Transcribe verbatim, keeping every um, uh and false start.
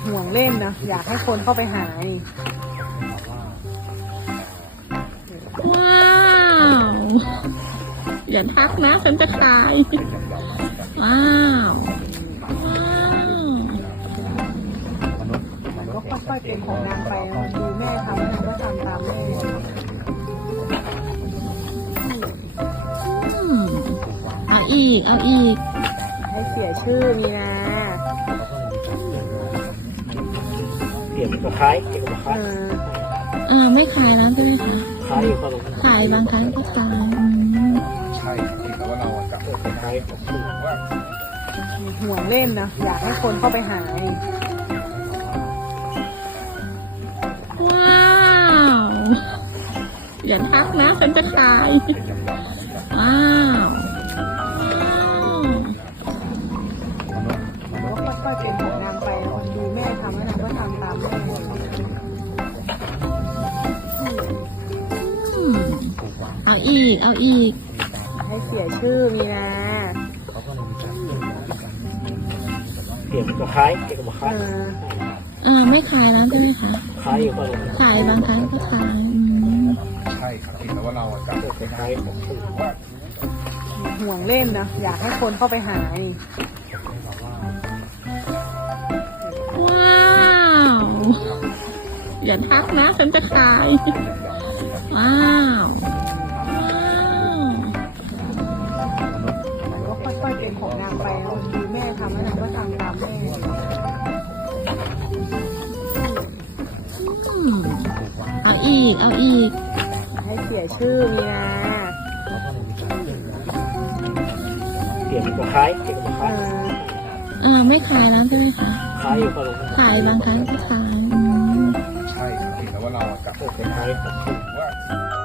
ห่วงเล่นนะอยากให้คนเข้าไปหานี่ว้าวอย่าทักนะฉันจะขายว้าวว้าวมันก็ค่อยๆเป็นของนางไปมันดูแม่ทำนางก็ทำตามแม่อืมเอาอีกเอาอีกให้เสียชื่อนี่นะเปลี่ยนเป็นคล้ายเปลี่ยนเป็นคล้ายอ่าไม่ขายแล้วใช่ไหมคะคล้ายอยู่ก็ลงขายบางครั้งก็ขายอืมใช่ครับแต่ว่าเราจะเป็นคล้ายว่าห่วงเล่นนะอยากให้คนเข้าไปหานี่ว้าวอย่าทักนะฉันจะขายว้าวมันก็ค่อยๆเป็นของนางไปมันดูแม่ทำแล้วนางก็ทำตามแม่เอาอีกเอาอีกให้เสียชื่อนี่นะเปลี่ยนเป็นคล้ายเปลี่ยนเป็นคล้ายอ่าไม่ขายแล้วใช่ไหมคะคล้ายอยู่ก็ลงขายบางครั้งก็ขายอืมใช่ครับแต่ว่าเราจะเป็นคล้ายว่าห่วงเล่นนะอยากให้คนเข้าไปหานี่ว้าวอย่าทักนะฉันจะขายว้าวมันก็ค่อยๆเป็นของนางไปมันดูแม่ทำแล้วนางก็ทำตามแม่เอาอีกเอาอีกให้เสียชื่อนี่นะเปลี่ยนเป็นคล้ายเปลี่ยนเป็นคล้ายอ่าไม่ขายแล้วใช่ไหมคะคล้ายอยู่ก็ลงขายบางครั้งก็ขายอืมใช่ครับแต่ว่าเราจะเป็นคล้ายว่า